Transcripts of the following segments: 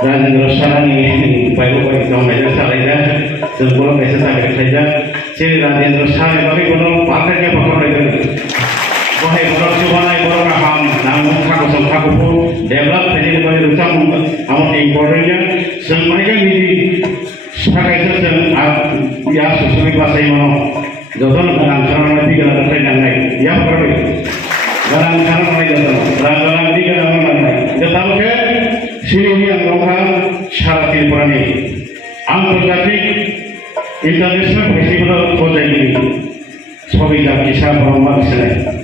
Rajeन्द्र Sarani baik-baik kaum meja saja, semua meja saja. Si Rajeन्द्r Sarani bagi kono pakainya pakar itu. Wahai orang Jawa, orang Raham, namun kaku sangkaku pun develop jadi bagi rusam, amat importantnya semuanya ini sebagai sesuatu yang sesuai bahasa Indonesia. Jodoh dengan cara tiga orang yang lain, yang berbeda. Dengan cara mereka dengan tiga orang yang lain. Tetapi sini yang orang syarat ini antarjatik international festival project ini sebagai kisah berumah Islam.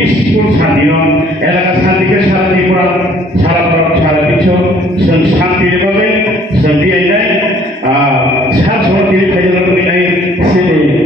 peaceful sandino elaka sandike sarati pura sara picho san shanti babe sandi ai sar sor kiri khajala kuri nai sele